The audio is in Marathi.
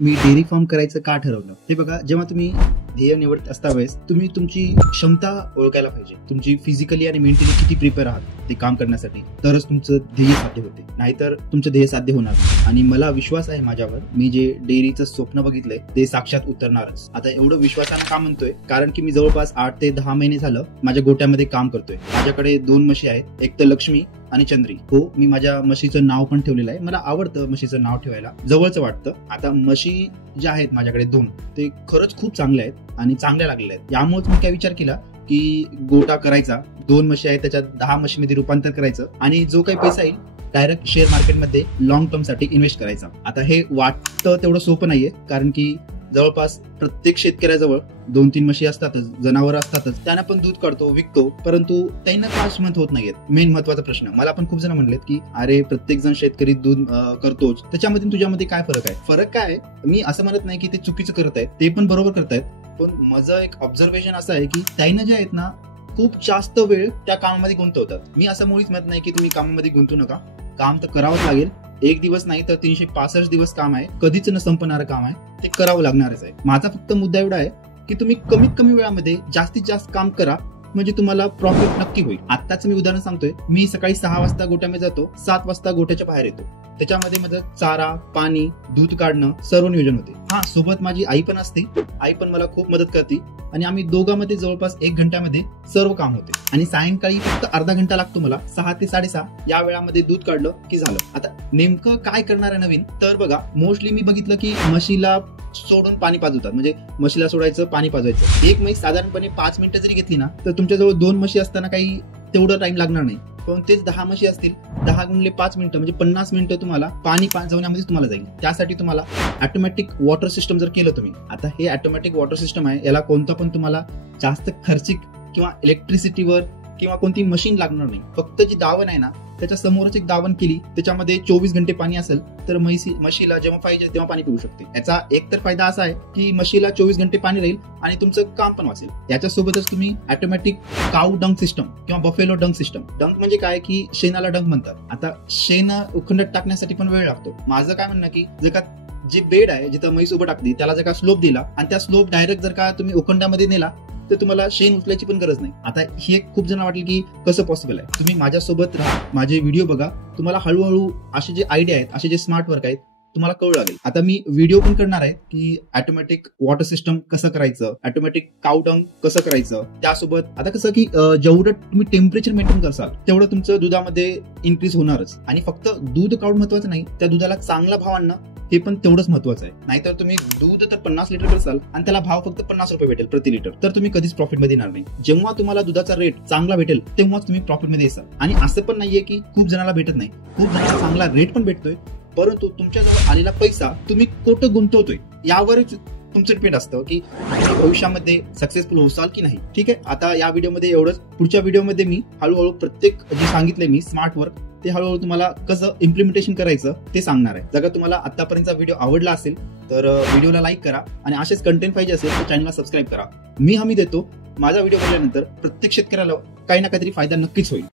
मी डेअरी फार्म करायचं का ठरवलं? हे बघा, जेव्हा तुम्ही ध्येय निवडत असता वेळेस तुम्ही तुमची क्षमता ओळखायला पाहिजे. तुमची फिजिकली आणि मेंटली किती प्रिपेअर आहात ते काम करण्यासाठी, तरच तुमचं ध्येय साध्य होते. नाहीतर तुमचं ध्येय साध्य होणार नाही. आणि मला विश्वास आहे माझ्यावर, मी जे डेअरीचं स्वप्न बघितलंय ते साक्षात उतरणारच. आता एवढं विश्वासानं का म्हणतोय? कारण की मी जवळपास 8 ते 10 महिने झालं माझ्या गोट्यामध्ये काम करतोय. माझ्याकडे 2 म्हशी आहेत, एक तर लक्ष्मी आणि चंद्री. हो, मी माझ्या म्हशीचं नाव पण ठेवलेलं आहे. मला आवडतं म्हशीचं नाव ठेवायला, जवळचं वाटतं. आता म्हशी ज्या आहेत माझ्याकडे 2, ते खरंच खूप चांगल्या आहेत आणि चांगल्या लागलेल्या आहेत. यामुळेच मी काय विचार केला की गोटा करायचा, 2 म्हशी आहेत त्याच्यात 10 म्हशीमध्ये रूपांतर करायचं आणि जो काही पैसा येईल डायरेक्ट शेअर मार्केटमध्ये लॉंग टर्म साठी इन्व्हेस्ट करायचा. आता हे वाटतं तेवढं सोपं नाहीये, कारण की जवळपास प्रत्येक शेतकऱ्याजवळ 2-3 म्हशी असतातच, जनावर असतातच. त्यांना पण दूध काढतो, विकतो, परंतु त्यांना का श्रीमंत होत नाहीयेत? मेन महत्वाचा प्रश्न. मला पण खूप जण म्हणलेत की अरे, प्रत्येक जण शेतकरी दूध करतोच, त्याच्यामध्ये तुझ्यामध्ये काय फरक आहे? फरक काय आहे? मी असं म्हणत नाही की ते चुकीचं करत आहेत, ते पण बरोबर करतायत. पण माझं एक ऑब्झर्वेशन असं आहे की त्यांना जे आहेत ना, खूप जास्त वेळ त्या कामामध्ये गुंतवतात. मी असं मुळीच म्हणत नाही की तुम्ही कामामध्ये गुंतू नका, काम तर करावंच लागेल. 1 दिवस नाही तर 365 दिवस काम आहे, कधीच न संपणारं काम आहे, ते करावं लागणारच आहे. माझा फक्त मुद्दा एवढा आहे की तुम्ही कमीत कमी वेळामध्ये जास्तीत जास्त काम करा, म्हणजे तुम्हाला प्रॉफिट नक्की होईल. आत्ताच मी उदाहरण सांगतोय, मी सकाळी 6 वाजता गोट्यामध्ये जातो, 7 वाजता गोट्याच्या बाहेर येतो. त्याच्यामध्ये माझं चारा, पाणी, दूध काढणं सर्व नियोजन होते. हा, सोबत माझी आई पण असते, आई पण मला खूप मदत करते आणि आम्ही दोघांमध्ये जवळपास 1 घंट्यामध्ये सर्व काम होते. आणि सायंकाळी फक्त अर्धा घंटा लागतो मला, 6 ते 6:30 या वेळामध्ये दूध काढलं की झालं. आता नेमकं काय करणार आहे नवीन? तर बघा, मोस्टली मी बघितलं की म्हशीला सोडून पाणी पाजवतात, म्हणजे म्हशीला सोडायचं, पाणी पाजवायचं. एक म्हैस साधारणपणे 5 मिनिटं जरी घेतली ना, तर तुमच्याजवळ 2 म्हशी असताना काही तेवढं टाइम लागणार नाही. पण तेच 10 म्हशी असतील, 10 गुणिले 5 मिनिटं म्हणजे 50 मिनिटं तुम्हाला पाणी पाजवण्यामध्ये तुम्हाला जाईल. त्यासाठी तुम्हाला ऑटोमॅटिक वॉटर सिस्टम जर केलं तुम्ही, आता हे ऑटोमॅटिक वॉटर सिस्टम आहे, याला कोणतं पण तुम्हाला जास्त खर्चिक किंवा इलेक्ट्रिसिटीवर किंवा कोणती मशीन लागणार नाही. फक्त जी दावण आहे ना, त्याच्या समोरच एक दावण केली, त्याच्यामध्ये 24 घंटे पाणी असेल, तर म्हशीला जेव्हा पाहिजे तेव्हा पाणी पिऊ शकते. याचा एक तर फायदा असा आहे की म्हशीला 24 घंटे पाणी राहील आणि तुमचं काम पण वाचेल. याच्यासोबतच तुम्ही ऑटोमॅटिक काऊ डंग सिस्टम किंवा बफेलो डंग सिस्टम. डंग म्हणजे काय की शेणाला डंग म्हणतात. आता शेण उखंडात टाकण्यासाठी पण वेळ लागतो. माझं काय म्हणणं की जर का जे बेड आहे जिथं म्हैस उभं टाकली, त्याला जर का स्लोप दिला आणि त्या स्लोप डायरेक्ट जर का तुम्ही उखंडामध्ये नेला, तर तुम्हाला शेण उचलायची पण गरज नाही. आता हे खूप जण वाटेल की कसं पॉसिबल आहे? तुम्ही माझ्यासोबत राहा, माझे व्हिडिओ बघा, तुम्हाला हळूहळू असे जे आयडिया आहेत, असे जे स्मार्ट वर्क आहेत, तुम्हाला कळू लागेल. आता मी व्हिडिओ पण करणार आहे की ऑटोमॅटिक वॉटर सिस्टम कसं करायचं, ऑटोमॅटिक काऊ डंग कसं करायचं. त्यासोबत आता कसं की जेवढं तुम्ही टेम्परेचर मेंटेन करसाल तेवढं तुमचं दुधामध्ये इन्क्रीज होणारच. आणि फक्त दूध काढून महत्वाचं नाही, त्या दुधाला चांगला भाव आणणं हे पण तेवढंच महत्वाचं आहे. नाहीतर तुम्ही दूध तर 50 लिटर करसाल आणि त्याला भाव फक्त 50 रुपये भेटेल प्रति लिटर, तर तुम्ही कधीच प्रॉफिट मध्ये येणार नाही. जेव्हा तुम्हाला दुधाचा रेट चांगला भेटेल तेव्हाच तुम्ही प्रॉफिट मध्ये येसाल. आणि असं पण नाहीये की खूप जणांना भेटत नाही, खूप जणांना चांगला रेट पण भेटतोय, परंतु तुमच्याजवळ आलेला पैसा तुम्ही कुठं गुंतवतोय यावरच तुमचं डिपेंड असतं की भविष्यामध्ये सक्सेसफुल होसाल की नाही. ठीक आहे, आता या व्हिडिओमध्ये एवढंच. पुढच्या व्हिडिओमध्ये मी हळूहळू प्रत्येक जे सांगितलंय मी स्मार्ट वर्क, ते हळूहळू तुम्हाला कसं इम्प्लिमेंटेशन करायचं ते सांगणार आहे. जर का तुम्हाला आतापर्यंतचा व्हिडिओ आवडला असेल तर व्हिडिओला लाईक करा आणि असेच कंटेंट पाहिजे असेल तर चॅनलला सबस्क्राईब करा. मी हमी देतो, माझा व्हिडिओ पाहिल्यानंतर प्रत्येक शेतकऱ्याला काही ना काहीतरी फायदा नक्कीच होईल.